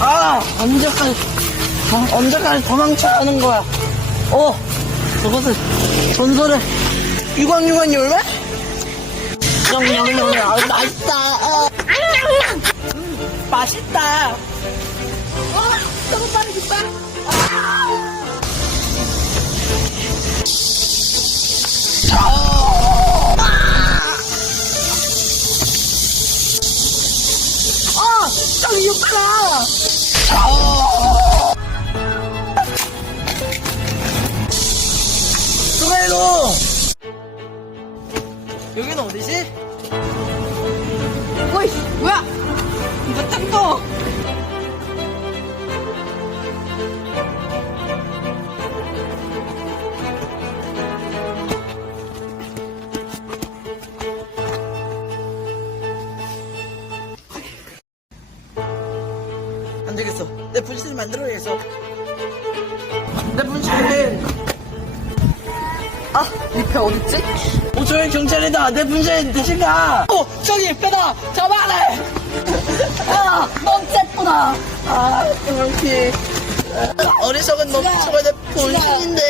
아, 언제까지, 어, 언제까지 도망쳐야 하는 거야? 어, 저것을, 전설의 유광유광 열매? 영영영, 아, 맛있다. 어. 음, 맛있다. 저기 육가라. 수고해도 여기는 어디지? 어이, 뭐야? 안 되겠어. 내 분신을 만들어야겠어. 내 분신. 아, 리페 어딨지? 어, 저기 경찰이다. 내 분신 대신 가. 어, 저기 빼다. 잡아라. 아, 멈췄구나. 아, 그렇지. 어리석은 놈, 저거 내 분신인데.